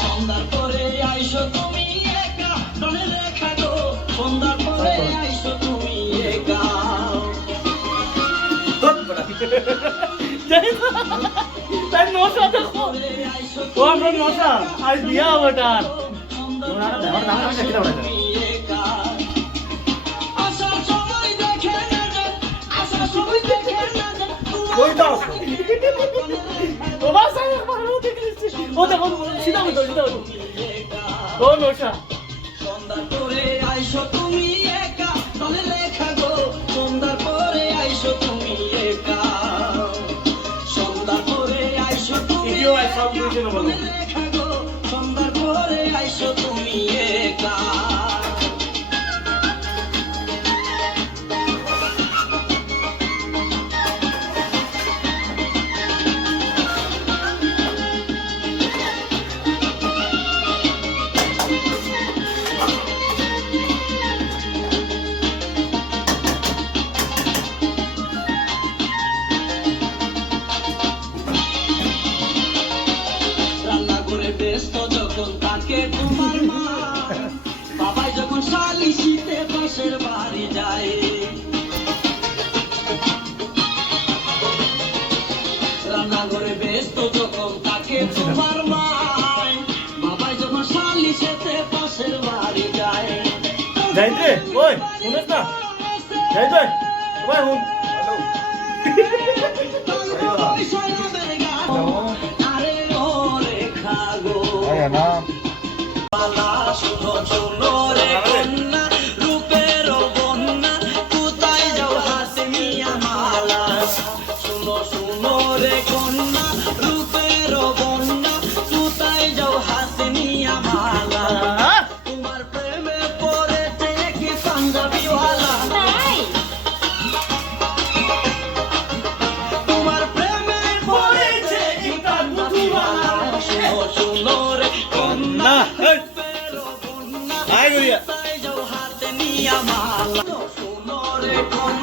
সন্ধ্যার পরে আইসো তুমি একা মনে লেখা গো সন্ধ্যার পরে আইসো তুমি একা তাই নশা দেখো ও আমরা নশা আজ বিয়া ওটার আসার সময় দেখে না যে আসার সময় দেখে না যে ও বাস আমি ভালো দেখেছি ও দেখো সিধা হতো ও নশা সন্ধ্যার পরে আইসো তুমি একা মনে লেখা গো সন্ধ্যার পরে আইসো তুমি একা সন্ধ্যার পরে আইসো তুমি মনে লেখা গো সন্ধ্যার পরে আইসো তুমি একা রান্না করে ব্যস্ত যখন থাকে তোমার মা বাবাই যখন সালিশিতে পাশের বাড়ি যায় রান্না করে ব্যস্ত যখন থাকে তোমার মা বাবাই যখন সালিশিতে পাশের বাড়ি যায় যাইতে ওই শুনিস না যাইতে ওই হুন আরে ও রেখা গো পালা শুনো শুনো রে কন্যা রূপের বন্যা কোথায় যাও হাসি মিয়া মালা শুনো শুনো রে কন্যা রূপের বন্যা কোথায় যাও হাসি মিয়া মালা তোমার প্রেমে পড়েছে কি পাঞ্জাবিওয়ালা তোমার প্রেমে পড়েছে কি পাঞ্জাবিওয়ালা শুনো শুনো রে কন্যা আই গরিয়া কোথায় যাও হাতে নিয়া মালা শুনো রে কন্যা